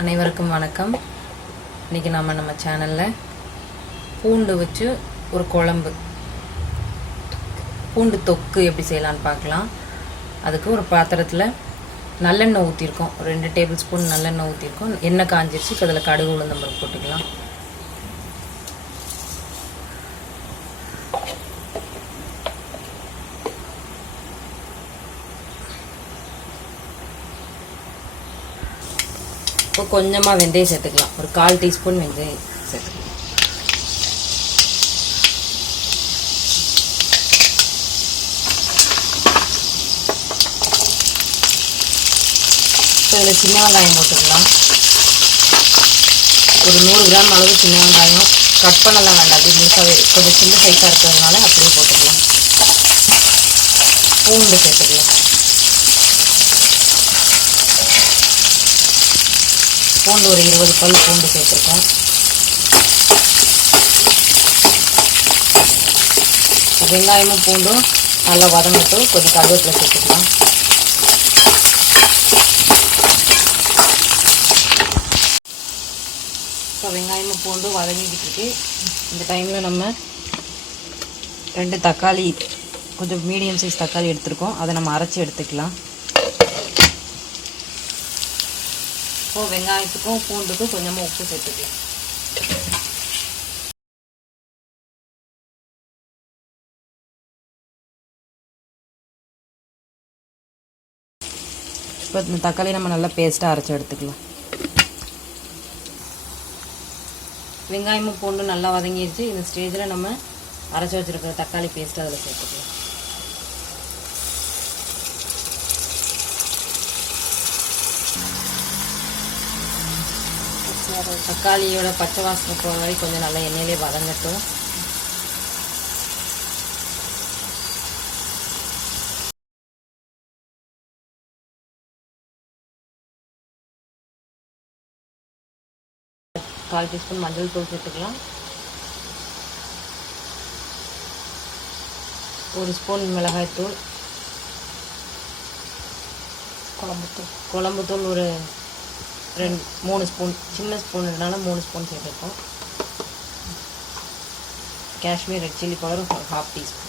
அனைவருக்கும் வணக்கம். இன்றைக்கி நம்ம சேனலில் பூண்டு வச்சு ஒரு குழம்பு, பூண்டு தொக்கு எப்படி செய்யலான்னு பார்க்கலாம். அதுக்கு ஒரு பாத்திரத்தில் நல்லெண்ணெய் ஊற்றிருக்கோம். 2 டேபிள் ஸ்பூன் நல்லெண்ணெய் ஊற்றிருக்கோம். எண்ணெய் காஞ்சிருச்சு. அதில் கடுகு உளுந்தம்பருப்பு போட்டுக்கலாம். இப்போ கொஞ்சமாக வெந்தயம் சேர்த்துக்கலாம். ஒரு 1/4 டீஸ்பூன் வெந்தயம் சேர்த்துக்கலாம். இப்போ இதில் சின்ன வெங்காயம் போட்டுக்கலாம். ஒரு 100 கிராம் அளவு சின்ன வெங்காயம். கட் பண்ணலாம் வேண்டாம், அப்படி முழுசாகவே கொஞ்சம் சின்ன சைஸாக இருக்கிறதுனால அப்படியே போட்டுக்கலாம். பூண்டு சேர்த்துக்கலாம். பூண்டு ஒரு 20 பல் பூண்டு சேர்த்துருக்கோம். வெங்காயமும் பூண்டும் நல்லா வதங்கிட்டு கொஞ்சம் கருவேப்பிலை சேர்த்துக்கலாம். இப்போ வெங்காயமும் பூண்டும் வதங்கிக்கிட்டு இருக்கு. இந்த டைமில் நம்ம 2 தக்காளி, கொஞ்சம் மீடியம் சைஸ் தக்காளி எடுத்துருக்கோம். அதை நம்ம அரைச்சி எடுத்துக்கலாம். இப்போ வெங்காயத்துக்கும் பூண்டுக்கும் கொஞ்சமாக உப்பு சேர்த்துக்கலாம். இப்போ இந்த தக்காளி நம்ம நல்லா பேஸ்ட்டாக அரைச்சி எடுத்துக்கலாம். வெங்காயமும் பூண்டும் நல்லா வதங்கிடுச்சு. இந்த ஸ்டேஜில் நம்ம அரைச்சி வச்சுருக்கிற தக்காளி பேஸ்ட்டு அதில் சேர்த்துக்கலாம். தக்காளியோட பச்சை வாசனை போகிற மாதிரி கொஞ்சம் நல்லா எண்ணெயிலே வதங்கட்டும். கால் டீஸ்பூன் மஞ்சள் தூள் சேர்த்துக்கலாம். 1 ஸ்பூன் மிளகாய்த்தூள், குழம்புத்தூள் ஒரு 3 ஸ்பூன், சின்ன ஸ்பூனுனால 3 ஸ்பூன் சேர்த்துருக்கோம். Kashmir red chilli powder 1/2 teaspoon.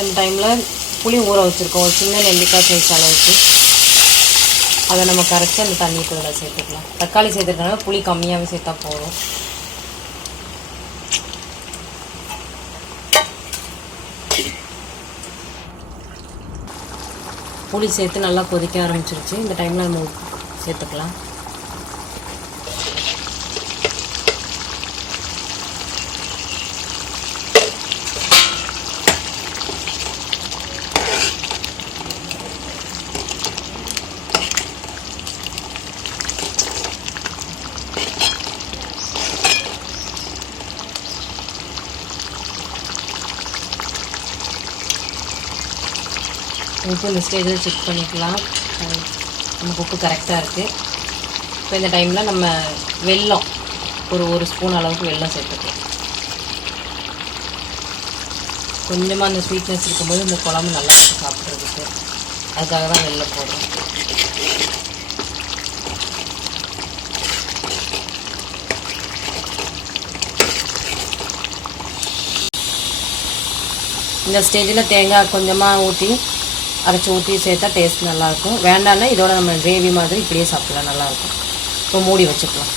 இந்த டைமில் புளி ஊற வச்சுருக்கோம். ஒரு சின்ன நெல்லிக்காய் சைஸ் அளவுக்கு. அதை நம்ம கரைச்சி அந்த தண்ணிக்குள்ளே சேர்த்துக்கலாம். தக்காளி சேர்த்துருக்கனால புளி கம்மியாகவே சேர்த்தா போதும். புளி சேர்த்து நல்லா கொதிக்க ஆரம்பிச்சிருச்சு. இந்த டைமில் நம்ம சேர்த்துக்கலாம். உப்பு இந்த ஸ்டேஜில் செக் பண்ணிக்கலாம். நமக்கு உப்பு கரெக்டாக இருக்குது. இப்போ இந்த டைமில் நம்ம வெல்லம் ஒரு ஸ்பூன் அளவுக்கு வெல்லம் சேர்த்துக்கலாம். கொஞ்சமாக அந்த ஸ்வீட்னஸ் இருக்கும்போது இந்த குழம்பு நல்லா இருக்கும் சாப்பிட்றதுக்கு. அதுக்காக தான் வெல்லம் போடுறோம். இந்த ஸ்டேஜில் தேங்காய் கொஞ்சமாக ஊற்றி அரைச்சி ஊற்றி சேர்த்தா டேஸ்ட் நல்லாயிருக்கும். வேண்டாம்னா இதோட நம்ம கிரேவி மாதிரி இப்படியே சாப்பிடலாம், நல்லாயிருக்கும். இப்போ மூடி வச்சுக்கலாம்.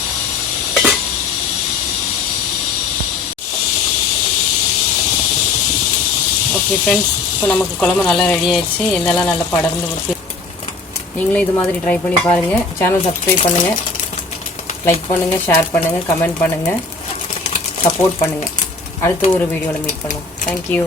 ஓகே ஃப்ரெண்ட்ஸ், இப்போ நமக்கு குழம்பு நல்லா ரெடி ஆயிடுச்சு. எண்ணெல்லாம் நல்லா படர்ந்து கொடுத்து நீங்களும் இது மாதிரி ட்ரை பண்ணி பாருங்கள். சேனல் சப்ஸ்கிரைப் பண்ணுங்கள், லைக் பண்ணுங்கள், ஷேர் பண்ணுங்கள், கமெண்ட் பண்ணுங்கள், சப்போர்ட் பண்ணுங்கள். அடுத்த ஒரு வீடியோவில் மீட் பண்ணுவோம். தேங்க்யூ.